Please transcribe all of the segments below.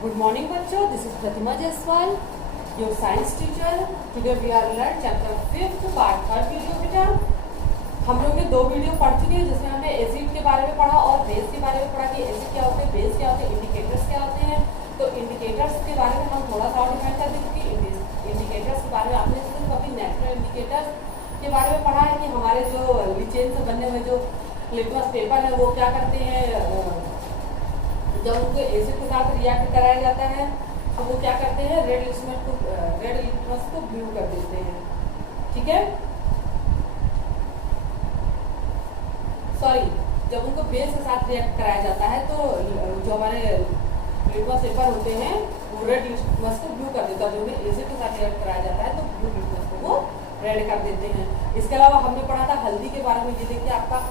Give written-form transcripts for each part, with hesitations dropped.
Good morning बच्चों, this is Pratima Jaiswal, your science teacher. Today we are learn chapter 5th part 3rd video बेटा। हम लोग ने 2 video पढ़ चुके हैं जिसमें हमने एसिड के बारे में पढ़ा और बेस के बारे में पढ़ा कि एसिड क्या होते हैं, बेस क्या होते हैं, इंडिकेटर्स क्या होते हैं। तो इंडिकेटर्स के बारे में हम थोड़ा सा और डिफाइन कर दें कि इंडिकेटर्स के बारे में आपने सिर्फ अभी नेचुरल इंडिकेटर्स के बारे में पढ़ा है कि हमारे जो लिचेन से बनने हुए जो लिटमस पेपर है वो क्या करते हैं, जब उनको एसिड के साथ रिएक्ट कराया जाता है तो वो क्या करते हैं, रेड लिटमस को ब्लू कर देते हैं। ठीक है, सॉरी, जब उनको बेस के साथ रिएक्ट कराया जाता है तो जो हमारे लिटमस पेपर होते हैं वो रेड लिटमस को ब्लू कर देते हैं। जो एसिड के साथ रिएक्ट कराया जाता है तो ब्लू लिटमस को वो रेड कर देते हैं। इसके अलावा हमने पढ़ा था हल्दी के बारे में। ये देखिए आपका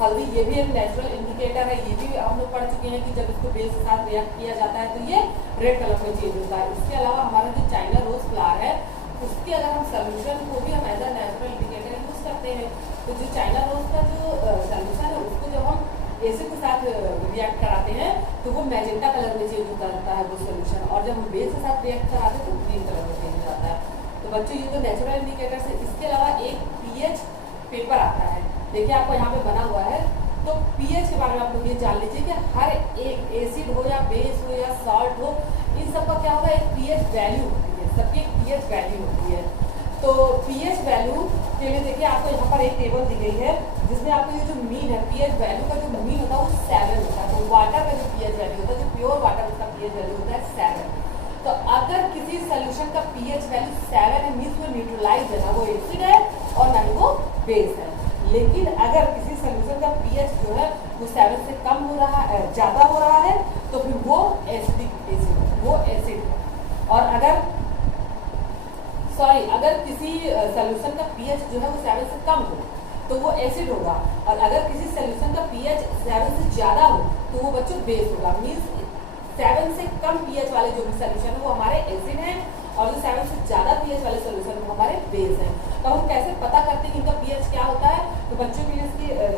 हल्दी, ये भी एक नेचुरल इंडिकेटर है। ये भी हम लोग पढ़ चुके हैं कि जब इसको बेस के साथ रिएक्ट किया जाता है तो ये रेड कलर में चेंज होता है। इसके अलावा हमारा जो चाइना रोज फ्लावर है उसके अगर हम सोल्यूशन को भी हम as a natural indicator use करते हैं तो जो चाइना रोज का जो सोल्यूशन है उसको जब हम एसिड के साथ रिएक्ट कराते हैं तो वो मैजेंटा कलर में चेंज होता रहता है वो सोल्यूशन, और जब हम बेस के साथ रिएक्ट कराते हैं तो ग्रीन कलर में चेंज हो जाता है। तो बच्चों ये तो नेचुरल इंडिकेटर है। इसके अलावा एक पीएच पेपर आता है, देखिए आपको यहाँ पे बना हुआ है। तो पीएच के बारे में आप लोग ये जान लीजिए कि हर एक एसिड हो या बेस हो या सॉल्ट हो, इन सबका क्या होगा, एक पीएच वैल्यू होती है। सबकी एक पीएच वैल्यू होती है। तो पीएच वैल्यू के लिए देखिए आपको यहाँ पर एक टेबल दी गई है जिसमें आपको ये जो मीन है, पीएच वैल्यू का जो मीन होता है वो 7 होता है। तो वाटर का जो पीएच वैल्यू होता है, जो प्योर वाटर उसका पीएच वैल्यू होता है 7। तो अगर किसी सोल्यूशन का पीएच वैल्यू 7 है मीन्स वो न्यूट्रलाइज है, ना वो एसिड है और ना ही वो बेस है। लेकिन अगर किसी सोल्यूशन का पीएच जो है वो 7 से कम हो रहा है, ज्यादा हो रहा है, तो फिर वो एसिडिक एसिड, वो एसिड है। और अगर किसी सोल्यूशन का पीएच जो है वो 7 से कम हो तो वो एसिड होगा, और अगर किसी सोल्यूशन का पीएच 7 से ज्यादा हो तो वो बच्चों बेस होगा। मीन्स 7 से कम पीएच वाले जो भी सोल्यूशन है वो हमारे एसिड हैं, और जो 7 से ज्यादा पीएच वाले सोल्यूशन वो हमारे बेस हैं। तो हम कैसे पता करते हैं कि इनका पीएच क्या होता है? तो बच्चों के लिए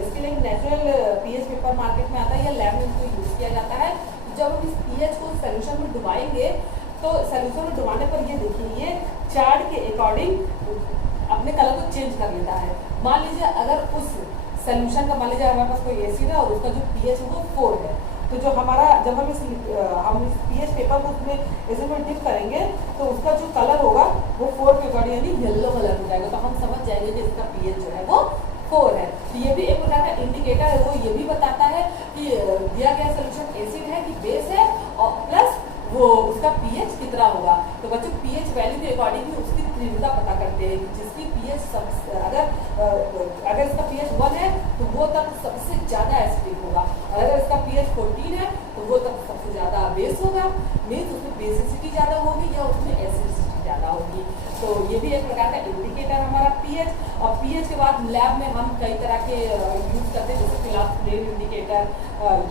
इसके लिए नेचुरल पीएच पेपर मार्केट में आता है या लैब में इनको यूज किया जाता है। जब हम इस पीएच को सोल्यूशन में डुबाएंगे तो सोल्यूशन में डुबाने पर ये देखिए ये चार्ट के अकॉर्डिंग अपने कलर को चेंज कर लेता है। मान लीजिए अगर उस सोल्यूशन का, मान लीजिए हमारे पास कोई एसिड है और उसका जो पीएच है वो 4 है, तो जो हमारा जब हम इस पीएच पेपर को उसमें एसिड में डिप करेंगे तो उसका जो कलर होगा वो 4 के अकॉर्डिंग यानी येलो कलर हो जाएगा। तो हम समझ जाएंगे कि इसका पीएच जो है वो 4 है। तो ये भी एक प्रकार का इंडिकेटर है। वो ये भी बताता है कि दिया गया सोल्यूशन एसिड है कि बेस है, और प्लस वो उसका पीएच कितना होगा। तो बच्चों पीएच वैल्यू के अकॉर्डिंग ही उसकी तीव्रता पता करते हैं कि जिसकी पीएच अगर इसका पीएच 1 है तो वो तक सबसे ज्यादा एसिडिक होगा, और अगर इसका पीएच 14 है तो वो तक सबसे ज्यादा बेस होगा। मीन्स उसमें बेसिसिटी ज्यादा होगी या उसमें एसिडिसिटी ज्यादा होगी। तो ये भी एक प्रकार का इंडिकेटर हमारा पीएच। और पीएच के बाद लैब में हम कई तरह के यूज करते हैं, जैसे फिलाफ्लेम इंडिकेटर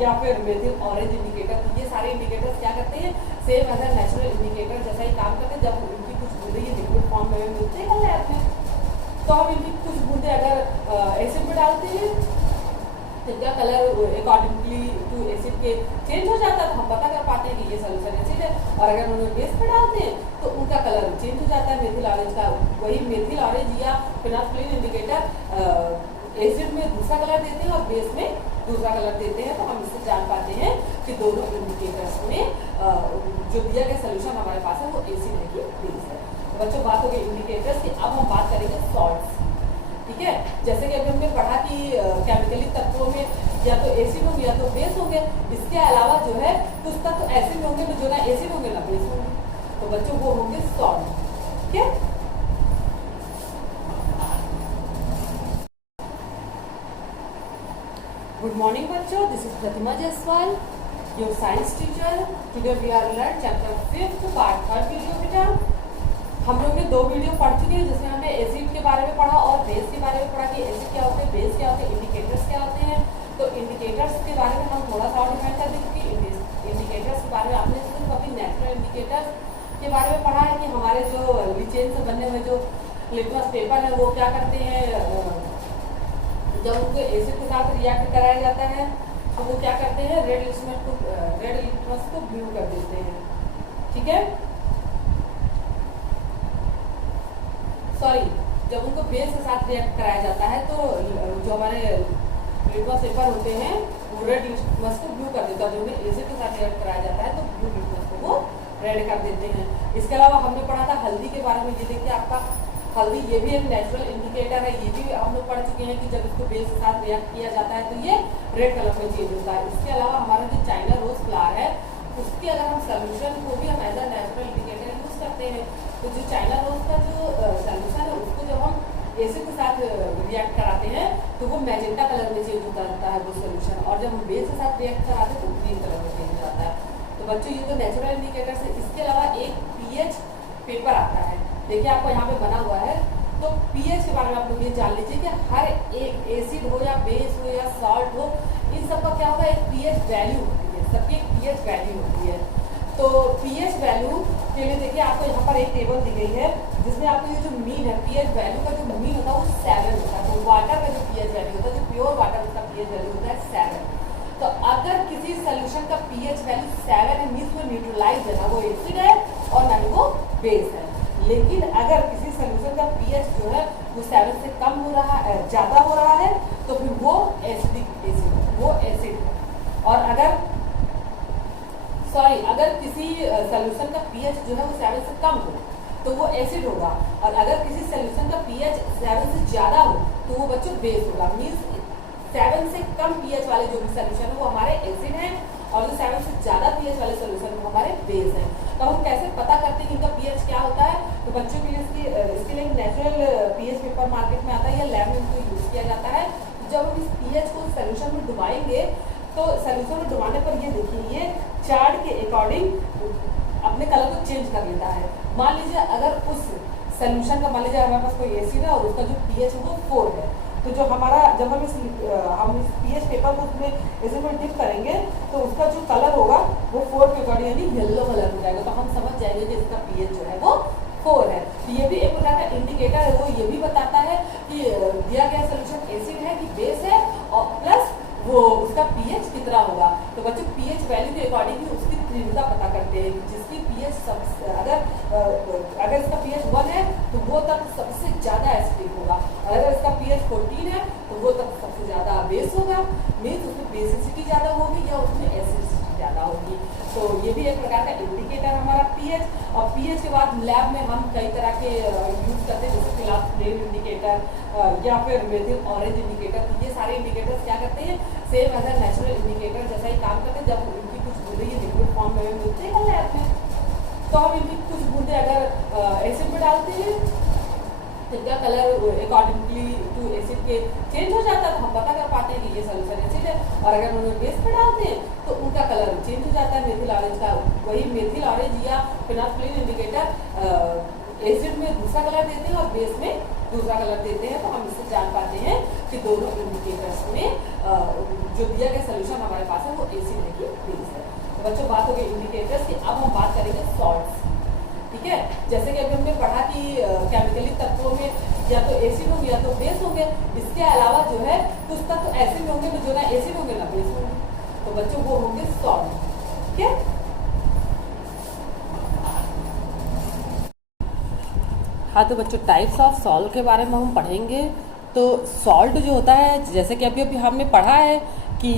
या फिर मेथिल ऑरेंज इंडिकेटर। तो ये सारे इंडिकेटर्स क्या करते हैं, same as a natural indicator जैसा ही काम करते हैं। जब इनकी कुछ बूंदे ये लिक्विड फॉर्म में मिलते हैं लैब में, तो हम इनकी कुछ बूंदे अगर एसिड में डालते हैं तो इनका कलर अकॉर्डिंगली टू एसिड के चेंज हो जाता है। तो हम पता कर पाते हैं कि ये सोल्यूशन एसिड है, और अगर हम उन्हें बेस पे डालते हैं तो उनका कलर चेंज हो जाता है मेथिल ऑरेंज का। वही मेथिल ऑरेंज या फिनाफ्लेन इंडिकेटर एसिड में दूसरा कलर देते हैं और बेस में दूसरा कलर देते हैं। तो हम इससे जान पाते हैं कि दोनों इंडिकेटर्स में जो दिया गया सोल्यूशन हमारे पास है वो एसिड है कि बेस है। तो बच्चों बात हो गई इंडिकेटर्स की। अब हम बात करेंगे सॉल्ट्स। ठीक है, जैसे कि अभी हमने पढ़ा कि केमिकली तत्वों में या तो एसिड होंगे या तो बेस होंगे। इसके अलावा जो है कुछ तत्व ऐसे भी होंगे जो ना एसिड होंगे ना बेस होंगे, तो बच्चों वो होंगे सॉल्ट। ठीक है, गुड मॉर्निंग बच्चों, this is Pratima Jaiswal, your science teacher. Today we are learn chapter 5th part 3rd video बेटा। हम लोग ने 2 वीडियो पढ़ चुके हैं जिसमें हमने एसिड के बारे में पढ़ा और बेस के बारे में पढ़ा कि एसिड क्या होते हैं, बेस क्या होते हैं, इंडिकेटर्स क्या होते हैं। तो इंडिकेटर्स के बारे में हम थोड़ा सा और डिफाइन कर दें कि इंडिकेटर्स के बारे में आपने सिर्फ अभी नेचुरल इंडिकेटर्स के बारे में पढ़ा है कि हमारे जो लिचेन से बनने हुए जो लिटमस पेपर है वो क्या करते हैं, जब उनको एसिड के साथ रिएक्ट कराया जाता है तो वो क्या करते हैं, रेड लिटमस को ब्लू कर देते हैं। ठीक है, सॉरी, जब उनको बेस के साथ रिएक्ट कराया जाता है तो जो हमारे लिटमस पेपर होते हैं वो रेड लिटमस को ब्लू कर देता है, जो उन्हें एसिड के साथ रिएक्ट कराया जाता है तो ब्लू लिटमस को वो रेड कर देते हैं। इसके अलावा हमने पढ़ा था हल्दी के बारे में, ये देखिए आपका हल्दी, ये भी एक नेचुरल इंडिकेटर है, ये भी हम लोग पढ़ चुके हैं कि जब इसको बेस के साथ रिएक्ट किया जाता है तो ये रेड कलर में चेंज होता है। इसके अलावा हमारा जो चाइना रोज फ्लावर है उसके अगर हम सोल्यूशन को भी हम as a natural indicator use करते हैं, तो जो चाइना रोज का जो सोल्यूशन है उसको जब हम एसिड के साथ रिएक्ट कराते हैं तो वो मैजेंटा कलर में चेंज होता रहता है वो सोल्यूशन, और जब हम बेस के साथ रिएक्ट कराते हैं तो ग्रीन कलर में चेंज हो जाता है। तो बच्चों ये तो नेचुरल इंडिकेटर है। इसके अलावा एक पीएच पेपर आता है, देखिए आपको यहाँ पे बना हुआ है, तो पीएच के बारे में आप लोग ये जान लीजिए कि हर एक एसिड हो या बेस हो या सॉल्ट हो, इन सबका क्या होगा, एक पीएच वैल्यू होती है, सबकी एक पीएच वैल्यू होती है। तो पीएच वैल्यू के लिए देखिए आपको यहाँ पर एक टेबल दी गई है जिसमें आपको ये जो मीन है, पीएच वैल्यू का जो मीन होता है वो 7 होता है। तो वाटर का जो पीएच वैल्यू होता है, जो प्योर वाटर उसका पीएच वैल्यू होता है 7। तो अगर किसी सोल्यूशन का पीएच वैल्यू 7 है मीन्स वो न्यूट्रलाइज है, ना वो एसिड है और ना ही वो बेस है। लेकिन अगर किसी सोल्यूशन का पीएच जो है वो 7 से कम हो रहा है, ज्यादा हो रहा है, तो फिर वो एसिडिक एसिड, वो एसिड है। और अगर किसी सोल्यूशन का पीएच जो है वो 7 से कम हो तो वो एसिड होगा, और अगर किसी सोल्यूशन का पीएच 7 से ज्यादा हो तो वो बच्चों बेस होगा। मीन्स 7 से कम पीएच वाले जो भी सोल्यूशन है वो हमारे एसिड हैं, और जो 7 से ज्यादा पीएच वाले सोल्यूशन वो हमारे बेस हैं। तो हम कैसे पता करते हैं कि इनका पीएच क्या होता है? तो बच्चों के लिए इसके लिए नेचुरल पीएच पेपर मार्केट में आता है या लैब में इनको यूज किया जाता है। जब हम इस पीएच को सोल्यूशन में डुबाएंगे तो सोल्यूशन में डुबाने पर ये देखिए ये चार्ट के अकॉर्डिंग अपने कलर को चेंज कर लेता है। मान लीजिए अगर उस सोल्यूशन का, मान लीजिए हमारे पास कोई एसिड है और उसका जो पीएच है वो 4 है, तो जो हमारा जब हम इस पीएच पेपर को उसमें एसिड में डिप करेंगे तो उसका जो कलर होगा वो 4 के अकॉर्डिंग यानी येलो कलर हो जाएगा। तो हम समझ जाएंगे कि इसका पीएच जो है वो 4 है। तो ये भी एक प्रकार का इंडिकेटर है, वो ये भी बताता है कि दिया गया सोल्यूशन एसिड है कि बेस है, और प्लस वो उसका पीएच कितना होगा। तो बच्चों पीएच वैल्यू के अकॉर्डिंग ही उसकी तीव्रता पता करते हैं, जिसकी पीएच अगर इसका पीएच 1 है तो वो तक सबसे ज्यादा एसिडिक होगा, और अगर इसका पीएच 14 है तो वो तक सबसे ज्यादा बेस होगा। मीन्स उसमें बेसिसिटी ज्यादा होगी या उसमें एसिडिसिटी ज्यादा होगी। तो ये भी एक प्रकार का इंडिकेटर हमारा पीएच। और पीएच के बाद लैब में हम कई तरह के यूज करते हैं, जैसे फिलास फ्लेम इंडिकेटर या फिर मेथिल ऑरेंज इंडिकेटर। तो ये सारे इंडिकेटर्स क्या करते हैं, same as a natural indicator जैसा ही काम करते हैं। जब इनकी कुछ बूंदे ये लिक्विड फॉर्म में मिलते हैं लैब में, तो हम इनकी कुछ बूंदे अगर एसिड में डालते हैं तो इनका कलर अकॉर्डिंगली टू एसिड के चेंज हो जाता है, तो हम पता कर पाते हैं कि ये सोल्यूशन एसिड है। और अगर हम उन्हें बेस पे डालते हैं तो उनका कलर चेंज हो जाता है मेथिल ऑरेंज का। वही मेथिल ऑरेंज या फिनाफ्लिन इंडिकेटर एसिड में दूसरा कलर देते हैं और बेस में दूसरा कलर देते हैं। तो हम इससे जान पाते हैं कि दोनों इंडिकेटर्स में जो दिया गया सोल्यूशन हमारे पास है वो एसिड है कि बेस है। तो बच्चों बात हो गई इंडिकेटर्स की। अब हम बात करेंगे सॉल्ट्स। ठीक है, जैसे कि अभी हमने पढ़ा कि केमिकली तत्वों में या तो एसिड होंगे या तो बेस होंगे। इसके अलावा जो है कुछ तत्व ऐसे भी होंगे जो ना एसिड होंगे ना बेस होंगे, तो बच्चों वो होंगे सॉल्ट। ठीक है, हाँ तो बच्चों टाइप्स ऑफ सॉल्ट के बारे में हम पढ़ेंगे। तो सॉल्ट जो होता है, जैसे कि अभी हमने पढ़ा है कि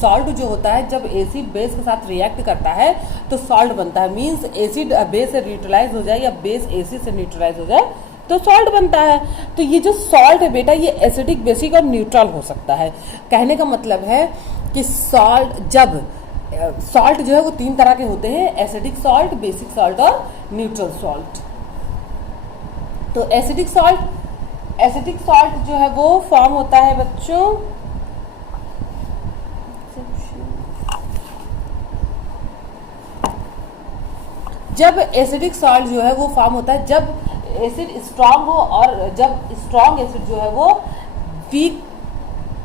सॉल्ट जो होता है जब एसिड बेस के साथ रिएक्ट करता है तो सॉल्ट बनता है। मींस एसिड बेस से न्यूट्रलाइज हो जाए या बेस एसिड से न्यूट्रलाइज हो जाए तो सॉल्ट बनता है। तो ये जो सॉल्ट है बेटा ये एसिडिक, बेसिक और न्यूट्रल हो सकता है। कहने का मतलब है कि सॉल्ट जो है वो 3 तरह के होते हैं, एसिडिक सॉल्ट, बेसिक सॉल्ट और न्यूट्रल सॉल्ट। तो एसिडिक सॉल्ट जो है वो फॉर्म होता है बच्चों जब एसिडिक सॉल्ट जो है वो फॉर्म होता है जब एसिड स्ट्रांग हो, और जब स्ट्रांग एसिड जो है वो वीक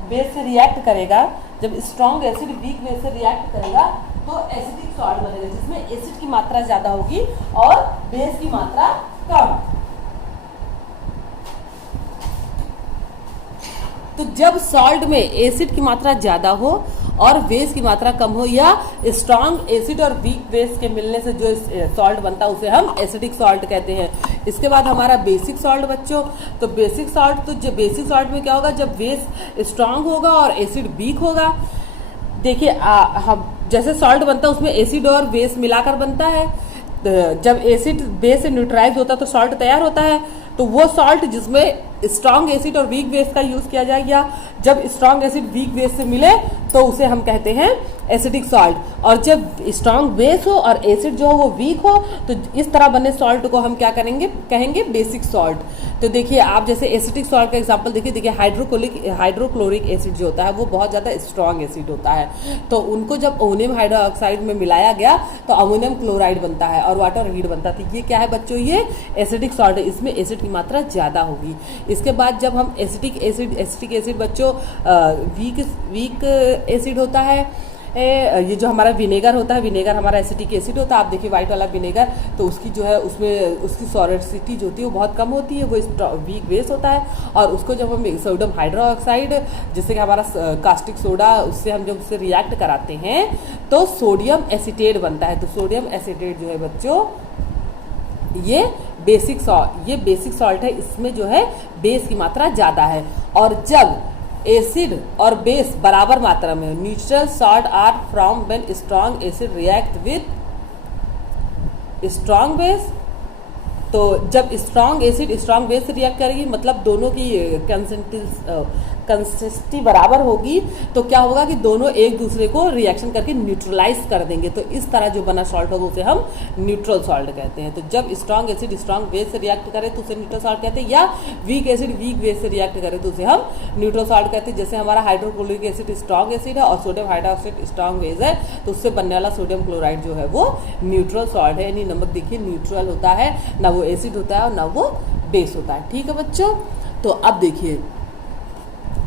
बेस से रिएक्ट करेगा। जब स्ट्रांग एसिड वीक बेस से रिएक्ट करेगा तो एसिडिक सॉल्ट बनेगा, जिसमें एसिड की मात्रा ज्यादा होगी और बेस की मात्रा कम। तो जब सॉल्ट में एसिड की मात्रा ज्यादा हो और बेस की मात्रा कम हो, या स्ट्रॉन्ग एसिड और वीक बेस के मिलने से जो सॉल्ट बनता है उसे हम एसिडिक सॉल्ट कहते हैं। इसके बाद हमारा बेसिक सॉल्ट बच्चों, तो बेसिक सॉल्ट, तो जो बेसिक सॉल्ट में क्या होगा, जब बेस स्ट्रांग होगा और एसिड वीक होगा। देखिए हम जैसे सॉल्ट बनता है उसमें एसिड और बेस मिलाकर बनता है, जब एसिड बेस से न्यूट्रलाइज होता है तो सॉल्ट तैयार होता है। तो वो सॉल्ट जिसमें स्ट्रॉन्ग एसिड और वीक बेस का यूज किया जाए, या जब स्ट्रॉन्ग एसिड वीक बेस से मिले तो उसे हम कहते हैं एसिडिक सॉल्ट। और जब स्ट्रॉन्ग बेस हो और एसिड जो हो वो वीक हो तो इस तरह बने सॉल्ट को हम क्या करेंगे, कहेंगे बेसिक सॉल्ट। तो देखिए आप जैसे एसिडिक सॉल्ट का एग्जांपल देखिए हाइड्रोक्लोरिक एसिड जो होता है वो बहुत ज़्यादा स्ट्रॉन्ग एसिड होता है, तो उनको जब अमोनियम हाइड्रोक्साइड में मिलाया गया तो अमोनियम क्लोराइड बनता है और वाटर हीट बनता है। तो ये क्या है बच्चों, ये एसिडिक सॉल्ट है, इसमें एसिड की मात्रा ज़्यादा होगी। इसके बाद जब हम एसिटिक एसिड बच्चों वीक एसिड होता है, ये जो हमारा विनेगर होता है, विनेगर हमारा एसिटिक एसिड होता है। आप देखिए वाइट वाला विनेगर, तो उसकी जो है उसमें उसकी सॉलिडिटी जो होती है वो बहुत कम होती है, वो वीक बेस होता है। और उसको जब हम सोडियम हाइड्रोक्साइड, जिससे कि हमारा कास्टिक सोडा, उससे हम जब उससे रिएक्ट कराते हैं तो सोडियम एसीटेट बनता है। तो सोडियम एसीटेट जो है बच्चों ये बेसिक सॉल्ट है, इसमें जो है बेस की मात्रा ज़्यादा है। और जब एसिड और बेस बराबर मात्रा में, neutral salt are from when strong acid react with strong base. तो जब स्ट्रॉन्ग एसिड स्ट्रॉन्ग बेस से रिएक्ट करेगी, मतलब दोनों की कंसिस्टेंसी बराबर होगी, तो क्या होगा कि दोनों एक दूसरे को रिएक्शन करके न्यूट्रलाइज कर देंगे। तो इस तरह जो बना सॉल्ट होगा उसे हम न्यूट्रल सॉल्ट कहते हैं। तो जब स्ट्रॉन्ग एसिड स्ट्रॉन्ग बेस से रिएक्ट करे तो उसे न्यूट्रल सॉल्ट कहते हैं, या वीक एसिड वीक बेस से रिएक्ट करे तो उसे हम न्यूट्रल सॉल्ट कहते हैं। जैसे हमारा हाइड्रोक्लोरिक एसिड स्ट्रॉन्ग एसिड है और सोडियम हाइड्रोक्साइड स्ट्रॉन्ग बेस है, तो उससे बनने वाला सोडियम क्लोराइड जो है वो न्यूट्रल सॉल्ट है। यानी नमक देखिए न्यूट्रल होता है, ना वो एसिड होता है और ना वो बेस होता है। ठीक है बच्चों, तो अब देखिए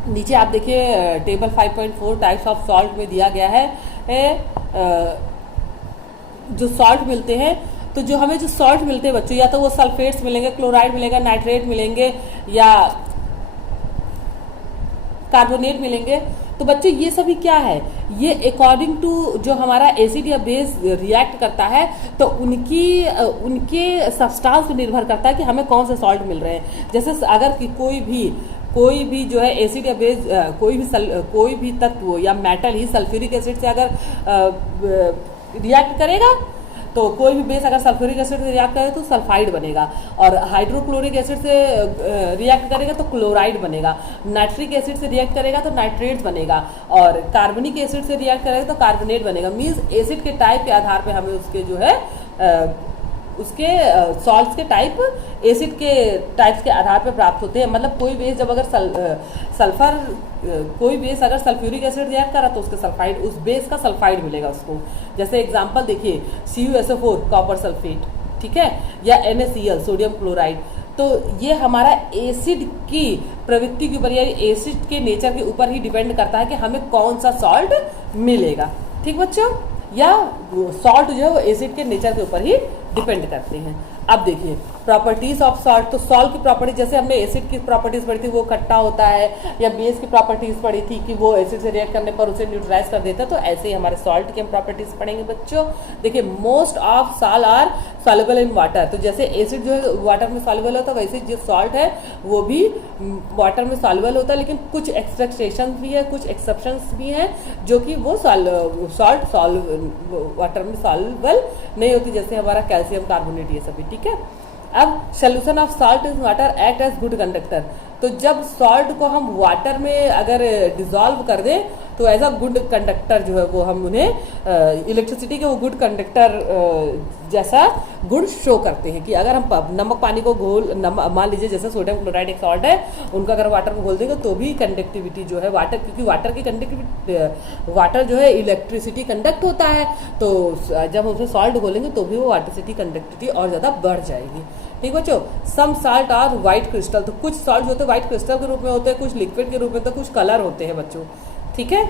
नीचे आप देखिए टेबल 5.4 टाइप्स ऑफ सॉल्ट में दिया गया है। जो सॉल्ट मिलते हैं, तो जो हमें जो सॉल्ट मिलते हैं बच्चों, या तो वो सल्फेट्स मिलेंगे, क्लोराइड मिलेगा, नाइट्रेट मिलेंगे, या कार्बोनेट मिलेंगे। तो बच्चों ये सभी क्या है, ये अकॉर्डिंग टू जो हमारा एसिड या बेस रिएक्ट करता है तो उनके सब्सटेंस पर निर्भर करता है कि हमें कौन से सॉल्ट मिल रहे हैं। जैसे अगर कि कोई भी जो है एसिड या बेस कोई भी तत्व या मेटल ही सल्फ्यूरिक एसिड से अगर रिएक्ट करेगा, तो कोई भी बेस अगर सल्फ्यूरिक एसिड से रिएक्ट करे तो सल्फाइड बनेगा, और हाइड्रोक्लोरिक एसिड से रिएक्ट करेगा तो क्लोराइड बनेगा, नाइट्रिक एसिड से रिएक्ट करेगा तो नाइट्रेट बनेगा, और कार्बनिक एसिड से रिएक्ट करेगा तो कार्बोनेट बनेगा। मीन्स एसिड के टाइप के आधार पे हमें उसके जो है उसके सॉल्ट्स के टाइप एसिड के टाइप्स के आधार पर प्राप्त होते हैं। मतलब कोई बेस जब अगर कोई बेस अगर सल्फ्यूरिक एसिड रिएक्ट करा तो उसके सल्फाइड, उस बेस का सल्फाइड मिलेगा उसको। जैसे एग्जांपल देखिए CuSO4 कॉपर सल्फेट, ठीक है, या NaCl सोडियम क्लोराइड। तो ये हमारा एसिड की प्रवृत्ति के ऊपर या एसिड के नेचर के ऊपर ही डिपेंड करता है कि हमें कौन सा सॉल्ट मिलेगा। ठीक बच्चों, या सॉल्ट जो है वो एसिड के नेचर के ऊपर ही डिपेंड करते हैं। अब देखिए प्रॉपर्टीज ऑफ सॉल्ट, तो सॉल्ट की प्रॉपर्टीज, जैसे हमने एसिड की प्रॉपर्टीज पढ़ी थी वो खट्टा होता है, या बेस की प्रॉपर्टीज पढ़ी थी कि वो एसिड से रिएक्ट करने पर उसे न्यूट्रलाइज कर देता है, तो ऐसे ही हमारे सॉल्ट की हम प्रॉपर्टीज पढ़ेंगे बच्चों। देखिए most of salt are soluble in water, तो जैसे एसिड जो है वाटर में सॉल्युबल होता है, वैसे जो सॉल्ट है वो भी वाटर में सॉल्युबल होता है, लेकिन कुछ एक्सेप्शंस भी है, कुछ एक्सेप्शंस भी हैं जो कि वो सॉल्ट वाटर में सॉल्युबल नहीं होती, जैसे हमारा कैल्शियम कार्बोनेट ये सभी। ठीक है, अब solution of salt in water act as good conductor, तो जब सॉल्ट को हम वाटर में अगर डिजॉल्व कर दें तो एज अ गुड कंडक्टर जो है वो हम उन्हें इलेक्ट्रिसिटी के वो गुड कंडक्टर जैसा गुण शो करते हैं। कि अगर हम नमक पानी को मान लीजिए जैसे सोडियम क्लोराइड एक सॉल्ट है, उनका अगर वाटर में घोल देंगे तो भी कंडक्टिविटी जो है वाटर, क्योंकि वाटर की कंडक्टिविटी, वाटर जो है इलेक्ट्रिसिटी कंडक्ट होता है, तो जब उसमें सॉल्ट घोलेंगे तो भी वो वाटर कंडक्टिविटी और ज़्यादा बढ़ जाएगी। ठीक बच्चों, सम साल्ट आर व्हाइट क्रिस्टल, तो कुछ सॉल्ट होते हैं व्हाइट क्रिस्टल के रूप में होते हैं, कुछ लिक्विड के रूप में, तो कुछ कलर होते हैं बच्चों। ठीक है,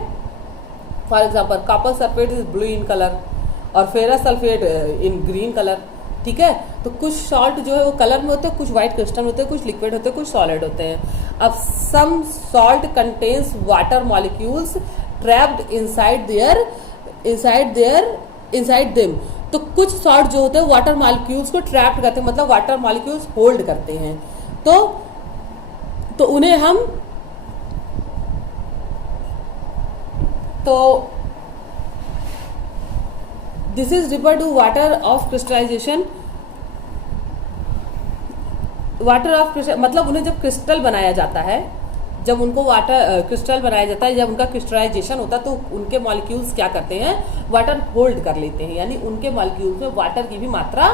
for example copper sulphate is blue in colour और ferrous sulphate in green colour. ठीक है, तो कुछ सॉल्ट जो है वो कलर में होते हैं, कुछ व्हाइट क्रिस्टल होते हैं, कुछ लिक्विड होते हैं, कुछ सॉलिड होते हैं। अब some salt contains water molecules trapped inside them. तो कुछ सॉल्ट जो होते हैं वाटर मॉलिक्यूल्स को ट्रैप्ड करते हैं, मतलब वाटर मॉलिक्यूल्स होल्ड करते हैं। तो उन्हें हम this is refer to water of crystallisation. मतलब उन्हें जब क्रिस्टल बनाया जाता है, जब उनको वाटर क्रिस्टल बनाया जाता है, जब उनका क्रिस्टलाइजेशन होता है तो उनके मॉलिक्यूल्स क्या करते हैं, वाटर होल्ड कर लेते हैं। यानी उनके मॉलिक्यूल्स में वाटर की भी मात्रा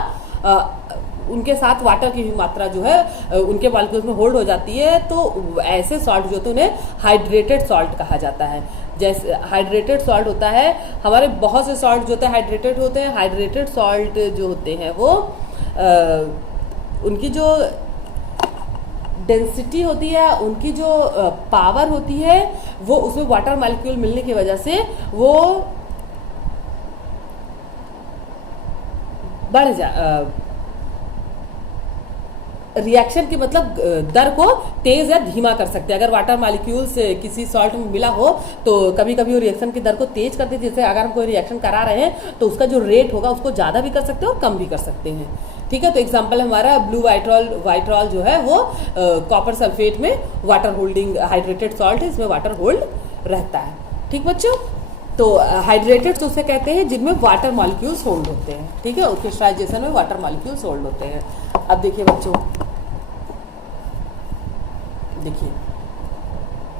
उनके साथ वाटर की भी मात्रा जो है उनके मॉलिक्यूल्स में होल्ड हो जाती है। तो ऐसे सॉल्ट जो होते हैं उन्हें हाइड्रेटेड सॉल्ट कहा जाता है। जैसे हाइड्रेटेड सॉल्ट होता है, हमारे बहुत से सॉल्ट जो होते हैं हाइड्रेटेड होते हैं। हाइड्रेटेड सॉल्ट जो होते हैं वो उनकी जो डेंसिटी होती है, उनकी जो पावर होती है, वो उसमें वाटर मॉलिक्यूल मिलने की वजह से वो बढ़ रिएक्शन की मतलब दर को तेज या धीमा कर सकते हैं। अगर वाटर मॉलिक्यूल्स किसी सॉल्ट में मिला हो तो कभी कभी वो रिएक्शन की दर को तेज कर देती है। जैसे अगर हम कोई रिएक्शन करा रहे हैं तो उसका जो रेट होगा उसको ज़्यादा भी कर सकते हैं और कम भी कर सकते हैं। ठीक है, तो एग्जांपल हमारा ब्लू वाइट्रॉल जो है वो कॉपर सल्फेट में वाटर होल्डिंग हाइड्रेटेड सॉल्ट है, इसमें वाटर होल्ड रहता है। ठीक बच्चों, तो हाइड्रेटेड तो उसे कहते हैं जिनमें वाटर मॉलिक्यूल्स होल्ड होते हैं। ठीक है, क्रिस्टलाइजेशन में वाटर मॉलिक्यूल्स होल्ड होते हैं। अब देखिए बच्चों, देखिए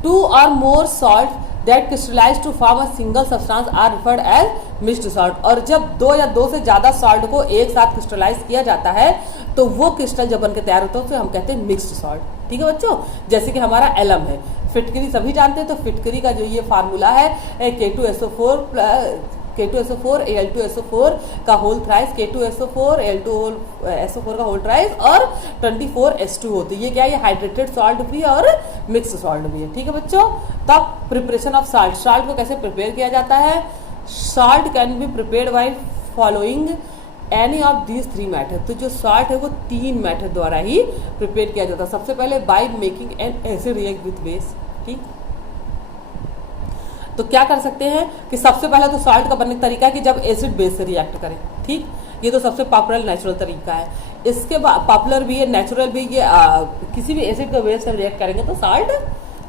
2 or more salt that crystallize to form a single substance are referred as mixed salt। और जब 2 या 2 से ज्यादा सॉल्ट को एक साथ क्रिस्टलाइज किया जाता है तो वो क्रिस्टल जब बनकर तैयार होता है उसे हम कहते हैं मिक्स्ड सॉल्ट। ठीक है बच्चों, जैसे कि हमारा एलम है, फिटकरी सभी जानते हैं, तो फिटकरी का जो ये फार्मूला है K2SO4 Al2SO4 का होल थ्राइस, K2SO4 Al2SO4 का होल थ्राइस और 24H2 होती है। ये क्या है, ये हाइड्रेटेड सॉल्ट भी है और मिक्स सॉल्ट भी है। ठीक है बच्चों, तब प्रिपरेशन ऑफ साल्ट, साल्ट को कैसे प्रिपेयर किया जाता है। Salt can be prepared by following any of these 3 method. तो जो साल्ट है वो 3 मेथड द्वारा ही प्रिपेयर किया जाता है। सबसे पहले by making an acid react with base. ठीक, तो क्या कर सकते हैं कि सबसे पहले तो सॉल्ट का बनने का तरीका है कि जब एसिड बेस से रिएक्ट करें। ठीक, ये तो सबसे पॉपुलर नेचुरल तरीका है। इसके बाद पॉपुलर भी है, नेचुरल भी, ये किसी भी एसिड को बेस से रिएक्ट करेंगे तो सॉल्ट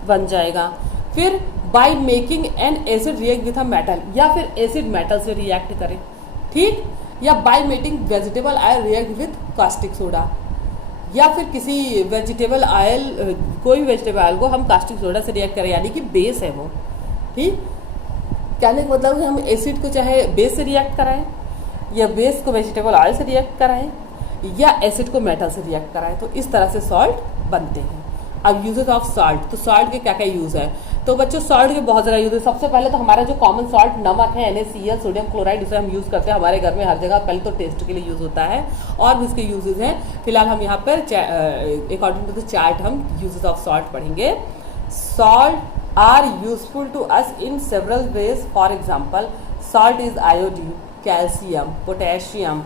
बन जाएगा। फिर by making an acid react with a metal, या फिर एसिड मेटल से रिएक्ट करें। ठीक, या by making vegetable oil react with caustic soda, या फिर किसी वेजिटेबल ऑयल, कोई भी वेजिटेबल ऑयल को हम कास्टिक सोडा से रिएक्ट करें, यानी कि बेस है वो। ठीक, कहने का मतलब है हम एसिड को चाहे बेस से रिएक्ट कराएं, या बेस को वेजिटेबल ऑयल से रिएक्ट कराएं, या एसिड को मेटल से रिएक्ट कराएं, तो इस तरह से सॉल्ट बनते हैं। अब यूजेस ऑफ सॉल्ट, तो सॉल्ट के क्या क्या यूज है। तो बच्चों सॉल्ट के बहुत ज़्यादा यूज है। सबसे पहले तो हमारा जो कॉमन सॉल्ट नमक है, NaCl, सोडियम क्लोराइड, इसे हम यूज़ करते हैं हमारे घर में हर जगह। पहले तो टेस्ट के लिए यूज़ होता है और भी इसके यूजेस हैं। फिलहाल हम यहाँ पर अकॉर्डिंग टू द चार्ट हम यूजेस ऑफ सॉल्ट पढ़ेंगे। Salt are useful to us in several ways. For example, salt is iodine, calcium, potassium,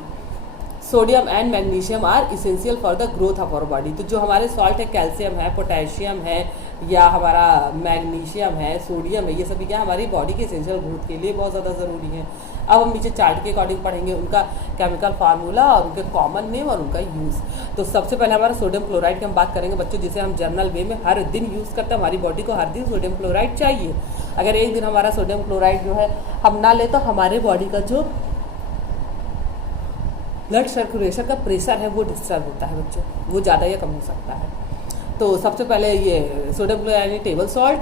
sodium and magnesium are essential for the growth of our body। तो जो हमारे salt है, calcium है, potassium है, या हमारा magnesium है, सोडियम है, ये सभी क्या हमारी बॉडी के एसेंशियल ग्रोथ के लिए बहुत ज़्यादा ज़रूरी है। अब हम नीचे चार्ट के अकॉर्डिंग पढ़ेंगे उनका केमिकल फार्मूला और उनके कॉमन नेम और उनका यूज़। तो सबसे पहले हमारा सोडियम क्लोराइड की हम बात करेंगे बच्चों, जिसे हम जनरल वे में हर दिन यूज़ करते हैं। हमारी बॉडी को हर दिन सोडियम क्लोराइड चाहिए। अगर एक दिन हमारा सोडियम क्लोराइड जो है हम ना ले तो हमारे बॉडी का जो ब्लड सर्कुलेशन का प्रेशर है वो डिस्टर्ब होता है बच्चों, वो ज़्यादा या कम हो सकता है। तो सबसे पहले ये सोडियम क्लोराइड यानी table salt,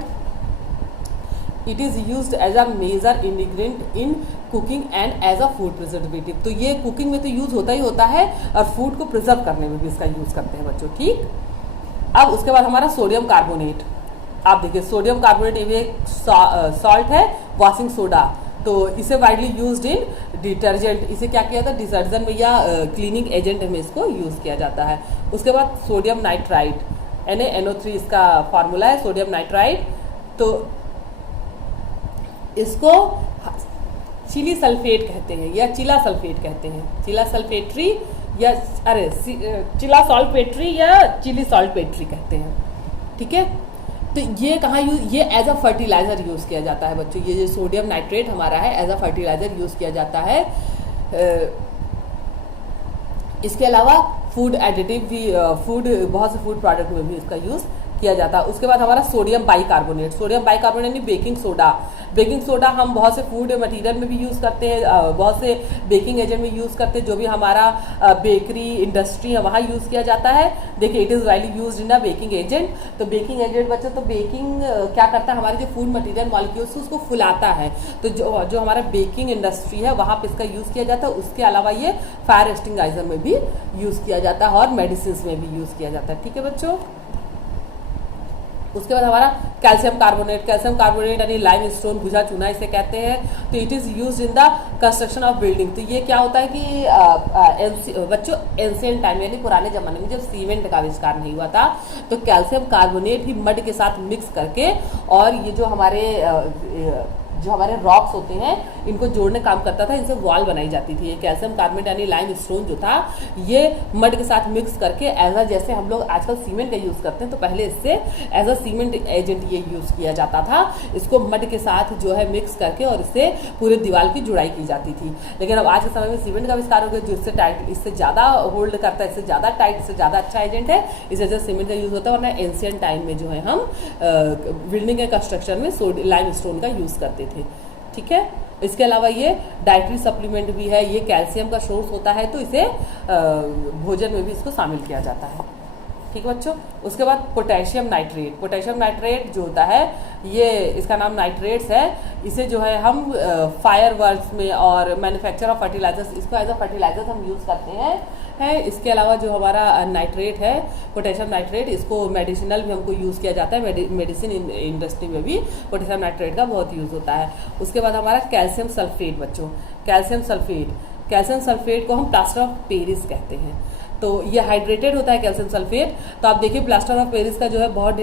it is used as a major ingredient in cooking and as a food preservative. तो ये कुकिंग में तो यूज़ होता ही होता है और फूड को प्रिजर्व करने में भी इसका यूज़ करते हैं बच्चों। ठीक, अब उसके बाद हमारा सोडियम कार्बोनेट। आप देखिए सोडियम कार्बोनेट ये एक सॉल्ट है, वॉशिंग सोडा। तो इसे वाइडली यूज्ड इन डिटर्जेंट, इसे क्या किया जाता है डिटर्जेंट में या क्लीनिंग एजेंट में इसको यूज़ किया जाता है। उसके बाद सोडियम नाइट्राइट, NaNO3 इसका फार्मूला है, सोडियम नाइट्राइट। तो इसको चिली सल्फेट कहते हैं या चिला सल्फेट कहते हैं, चिला सल्फेट्री या चिला सॉल्फेट्री या चिली सॉल्फेट्री कहते हैं। ठीक है, तो ये कहाँ ये एज अ फर्टिलाइज़र यूज़ किया जाता है बच्चों। ये जो सोडियम नाइट्रेट हमारा है एज अ फर्टिलाइज़र यूज़ किया जाता है। इसके अलावा फूड एडिटिव भी बहुत से फूड प्रोडक्ट में भी इसका यूज़ किया जाता है। उसके बाद हमारा सोडियम बाइकार्बोनेट, सोडियम बाइकार्बोनेट यानी बेकिंग सोडा। बेकिंग सोडा हम बहुत से फूड मटेरियल में भी यूज़ करते हैं, बहुत से बेकिंग एजेंट में यूज़ करते हैं, जो भी हमारा बेकरी इंडस्ट्री है वहाँ यूज़ किया जाता है। देखिए it is widely used in a baking agent. तो बेकिंग एजेंट बच्चों, तो बेकिंग क्या करता है, हमारे जो फूड मटेरियल मॉलिक्यूल्स उसको फुलाता है। तो जो हमारा बेकिंग इंडस्ट्री है वहाँ पे इसका यूज़ किया जाता है। उसके अलावा ये फायर एक्सटिंग्विशर में भी यूज़ किया जाता है और मेडिसिन में भी यूज़ किया जाता है। ठीक है बच्चों। उसके बाद हमारा कैल्शियम कार्बोनेट यानी लाइम स्टोन, भुजा चूना इसे कहते हैं। तो it is used in the construction of building. तो ये क्या होता है कि बच्चों एंशिएंट टाइम यानी पुराने ज़माने में जब सीमेंट का आविष्कार नहीं हुआ था तो कैल्शियम कार्बोनेट ही मड के साथ मिक्स करके, और ये जो हमारे रॉक्स होते हैं इनको जोड़ने काम करता था, इनसे वॉल बनाई जाती थी। ये कैल्शियम कार्बोनेट यानी लाइम स्टोन जो था ये मड के साथ मिक्स करके एज अ, जैसे हम लोग आजकल सीमेंट का यूज़ करते हैं तो पहले इससे एज अ सीमेंट एजेंट ये यूज़ किया जाता था। इसको मड के साथ जो है मिक्स करके और इससे पूरे दीवार की जुड़ाई की जाती थी। लेकिन अब आज के समय में सीमेंट का आविष्कार हो गया जो इससे टाइट, इससे ज़्यादा होल्ड करता है, इससे ज़्यादा टाइट, इससे ज़्यादा अच्छा एजेंट है, इस वजह से सीमेंट का यूज़ होता है। वरना एंशिएंट टाइम में जो है हम बिल्डिंग के कंस्ट्रक्शन में लाइम स्टोन का यूज़ करते थे। ठीक है। इसके अलावा ये डाइटरी सप्लीमेंट भी है, ये कैल्शियम का सोर्स होता है, तो इसे भोजन में भी इसको शामिल किया जाता है। ठीक है बच्चों। उसके बाद पोटेशियम नाइट्रेट जो होता है ये, इसका नाम नाइट्रेट्स है। इसे जो है हम फायर वर्क्स में और मैन्युफैक्चर ऑफ फर्टिलाइजर्स, इसको एज अ फर्टिलाइजर्स हम यूज़ करते हैं। इसके अलावा जो हमारा नाइट्रेट है पोटेशियम नाइट्रेट, इसको मेडिसिनल भी हमको यूज़ किया जाता है। मेडिसिन इंडस्ट्री में भी पोटेशियम नाइट्रेट का बहुत यूज़ होता है। उसके बाद हमारा कैल्शियम सल्फेट बच्चों, कैल्शियम सल्फेट को हम प्लास्टर ऑफ पेरिस कहते हैं। तो ये हाइड्रेटेड होता है कैल्शियम सल्फेट। तो आप देखिए प्लास्टर ऑफ पेरिस का जो है बहुत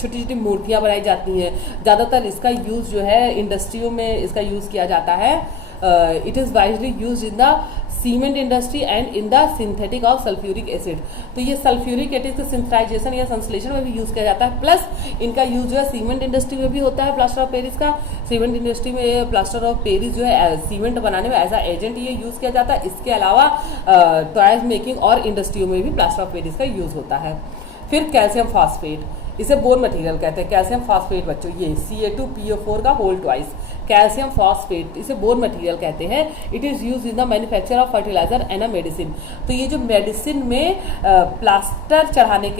छोटी छोटी मूर्तियाँ बनाई जाती हैं। ज़्यादातर इसका यूज़ जो है इंडस्ट्रियों में इसका यूज़ किया जाता है। It is widely use in the cement industry and in the synthetic of sulphuric acid. तो ये सल्फ्यूरिक एसिड के सिंथेसाइजेशन या संश्लेषण में भी यूज़ किया जाता है। प्लस इनका यूज जो है सीमेंट इंडस्ट्री में भी होता है। प्लास्टर ऑफ पेरिस का सीमेंट इंडस्ट्री में प्लास्टर ऑफ पेरिस जो है सीमेंट बनाने में एज अ एजेंट ये यूज़ किया जाता है। इसके अलावा टॉयज मेकिंग और इंडस्ट्रियों में भी प्लास्टर ऑफ पेरिस का यूज़ होता है। फिर कैल्शियम फॉस्फेट, इसे बोन मटेरियल कहते हैं। कैल्शियम फॉस्फेट बच्चों ये Ca2PO4 का होल ट्वाइस, कैल्शियम फॉस्फेट इसे बोन मटेरियल कहते हैं। It is use in the manufacture of fertiliser and a medicine. तो ये जो मेडिसिन में प्लास्टर चढ़ाने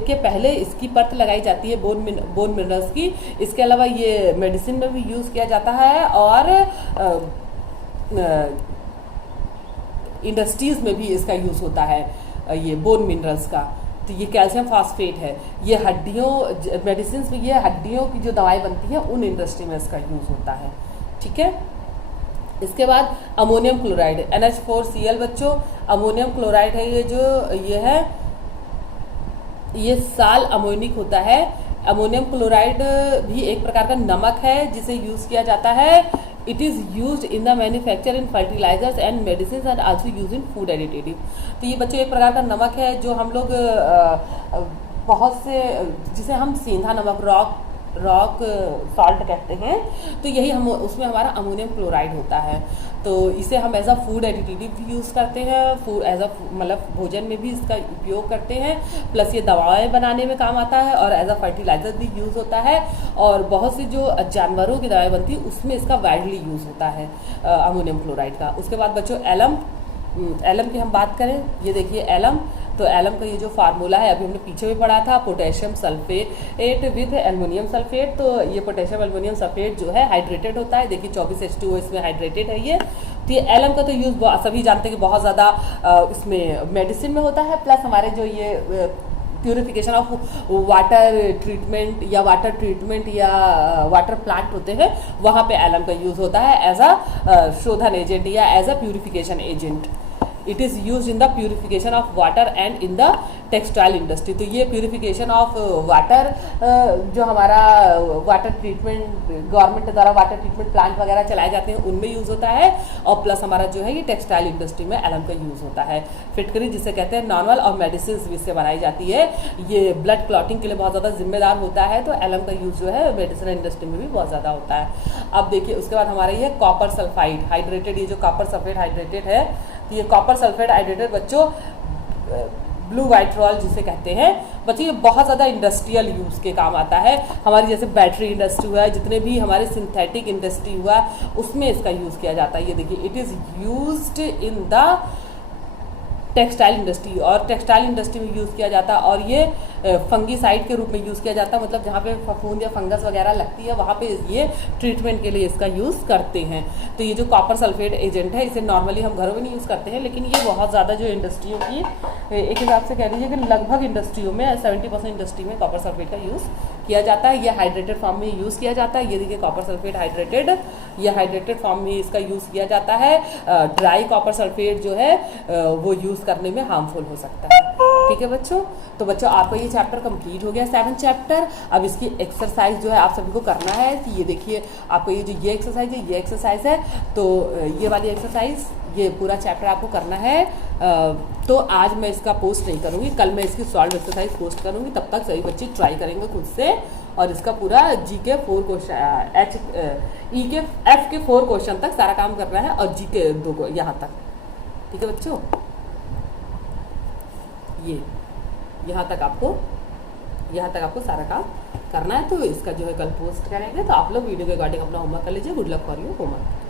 के पहले इसकी परत लगाई जाती है बोन मिनरल्स की। इसके अलावा ये मेडिसिन में भी यूज़ किया जाता है और इंडस्ट्रीज में भी इसका यूज़ होता है ये बोन मिनरल्स का। तो ये कैल्शियम फॉस्फेट है, ये हड्डियों मेडिसिन में, ये हड्डियों की जो दवाई बनती है उन इंडस्ट्री में इसका यूज़ होता है। ठीक है। इसके बाद अमोनियम क्लोराइड NH4Cl बच्चों, अमोनियम क्लोराइड है ये साल अमोनिक होता है। अमोनियम क्लोराइड भी एक प्रकार का नमक है जिसे यूज़ किया जाता है। It is use in the manufacture in fertilisers and medicine and also use in food additive. तो ये बच्चों एक प्रकार का नमक है जो हम लोग बहुत से, जिसे हम सेंधा नमक रॉक सॉल्ट कहते हैं। तो यही हम उसमें हमारा अमोनियम क्लोराइड होता है। तो इसे हम एज अ फूड एडिटिव भी यूज़ करते हैं, मतलब भोजन में भी इसका उपयोग करते हैं। प्लस ये दवाएं बनाने में काम आता है और एज अ फर्टिलाइजर भी यूज़ होता है। और बहुत सी जो जानवरों की दवाएं बनती है उसमें इसका वाइडली यूज़ होता है अमोनियम क्लोराइड का। उसके बाद बच्चों एलम की हम बात करें, ये देखिए एलम। तो एलम का ये जो फार्मूला है अभी हमने पीछे भी पढ़ा था, potassium sulphate with aluminium sulphate. तो ये पोटेशियम एल्युमिनियम सल्फेट जो है हाइड्रेटेड होता है। देखिए 24H2O इसमें हाइड्रेटेड है ये। तो ये एलम का तो यूज़ सभी जानते हैं कि बहुत ज़्यादा इसमें मेडिसिन में होता है। प्लस हमारे जो ये प्यूरिफिकेशन ऑफ वाटर ट्रीटमेंट या वाटर प्लांट होते हैं वहाँ पे एलम का यूज़ होता है एज अ शोधन एजेंट या as a purification agent. It is use in the purification of water and in the textile industry. तो ये प्यूरिफिकेशन ऑफ वाटर जो हमारा वाटर ट्रीटमेंट गवर्नमेंट द्वारा वाटर ट्रीटमेंट प्लांट वगैरह चलाए जाते हैं उनमें यूज़ होता है, और प्लस हमारा जो है ये टेक्सटाइल इंडस्ट्री में एलम का यूज़ होता है। फिटकरी जिसे कहते हैं नॉर्मल और मेडिसिन भी इससे बनाई जाती है, ये ब्लड क्लॉटिंग के लिए बहुत ज़्यादा जिम्मेदार होता है, तो एलम का यूज़ जो है मेडिसिन इंडस्ट्री में भी बहुत ज़्यादा होता है। अब देखिए उसके बाद हमारा ये कॉपर सल्फाइड हाइड्रेटेड, ये जो कॉपर सल्फेट हाइड्रेटेड है, तो ये कॉपर सल्फेट हाइड्रेटेड बच्चों ब्लू वाइट्रॉल जिसे कहते हैं बच्चों, ये बहुत ज़्यादा इंडस्ट्रियल यूज़ के काम आता है। हमारी जैसे बैटरी इंडस्ट्री हुआ, जितने भी हमारे सिंथेटिक इंडस्ट्री हुआ, उसमें इसका यूज़ किया जाता है। ये देखिए it is used in the textile industry, और टेक्सटाइल इंडस्ट्री में यूज़ किया जाता है, और ये फंगीसाइड के रूप में यूज़ किया जाता है, मतलब जहाँ पे फफूंद या फंगस वगैरह लगती है वहाँ पे ये ट्रीटमेंट के लिए इसका यूज़ करते हैं। तो ये जो कॉपर सल्फेट एजेंट है इसे नॉर्मली हम घरों में नहीं यूज़ करते हैं, लेकिन ये बहुत ज़्यादा जो इंडस्ट्रियों की एक हिसाब से कह लीजिए कि लगभग इंडस्ट्रियों में 70% इंडस्ट्री में कॉपर सल्फेट का यूज़ किया जाता है। ये हाइड्रेटेड फॉर्म में यूज़ किया जाता है। ये देखिए कॉपर सल्फेट हाइड्रेटेड, ये हाइड्रेटेड फॉर्म में इसका यूज़ किया जाता है। ड्राई कॉपर सल्फेट जो है वो यूज़ करने में हार्मफुल हो सकता है। ठीक है बच्चों, तो बच्चों आपका ये चैप्टर कंप्लीट हो गया 7 चैप्टर। अब इसकी एक्सरसाइज जो है आप सभी को करना है। कि ये देखिए आपको ये जो ये एक्सरसाइज है, तो ये वाली एक्सरसाइज ये पूरा चैप्टर आपको करना है। तो आज मैं इसका पोस्ट नहीं करूँगी, कल मैं इसकी सॉल्व एक्सरसाइज पोस्ट करूँगी। तब तक सभी बच्चे ट्राई करेंगे खुद से, और इसका पूरा जी के 4 क्वेश्चन ई के एफ के 4 क्वेश्चन तक सारा काम करना है, और जी के 2 यहाँ तक। ठीक है बच्चों, ये यहाँ तक आपको सारा काम करना है। तो इसका जो है कल पोस्ट करेंगे, तो आप लोग वीडियो के अकॉर्डिंग अपना होमवर्क कर लीजिए। Good luck for your homework.